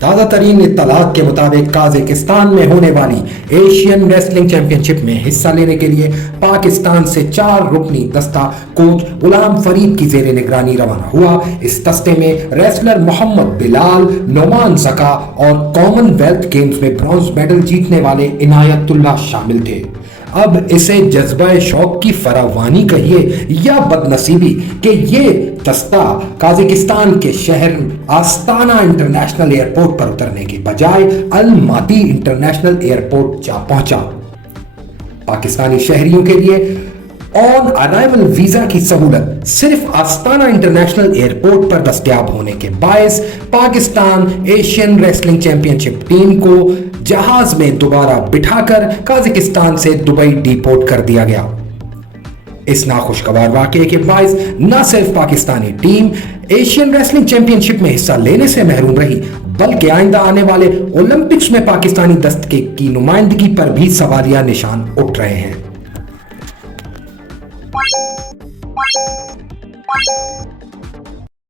ताज़ा तरीन इत्तलात के मुताबिक काज़ाकिस्तान में होने वाली एशियन रेसलिंग चैंपियनशिप में हिस्सा लेने के लिए पाकिस्तान से 4 रुकनी दस्ता कोच गुलाम फरीद की ज़ेरे निगरानी रवाना हुआ। इस दस्ते में रेसलर मोहम्मद बिलाल, नोमान ज़का और कॉमनवेल्थ गेम्स में ब्रॉन्ज मेडल जीतने वाले इनायतुल्लाह शामिल थे। अब इसे जज्बा शौक की फरावानी कहिए या बदनसीबी कि ये दस्ता काज़ाकिस्तान के शहर आस्ताना इंटरनेशनल एयरपोर्ट पर उतरने के बजाय अलमाती इंटरनेशनल एयरपोर्ट जा पहुंचा। पाकिस्तानी शहरियों के लिए ऑन अराइवल वीजा की सहूलत सिर्फ आस्ताना इंटरनेशनल एयरपोर्ट पर दस्तयाब होने के बायस Pakistan Asian wrestling championship team को जहाज में दोबारा बिठाकर काज़ाकिस्तान से दुबई डिपोर्ट कर दिया गया। इस नाखुशगवार वाकये के बायस न सिर्फ Pakistani team Asian wrestling championship में हिस्सा लेने से महरूम रही, बल्कि आइंदा आने वाले ओलंपिक्स में पाकिस्तानी दस्ते की नुमाइंदगी पर भी सवालिया निशान उठ रहे हैं।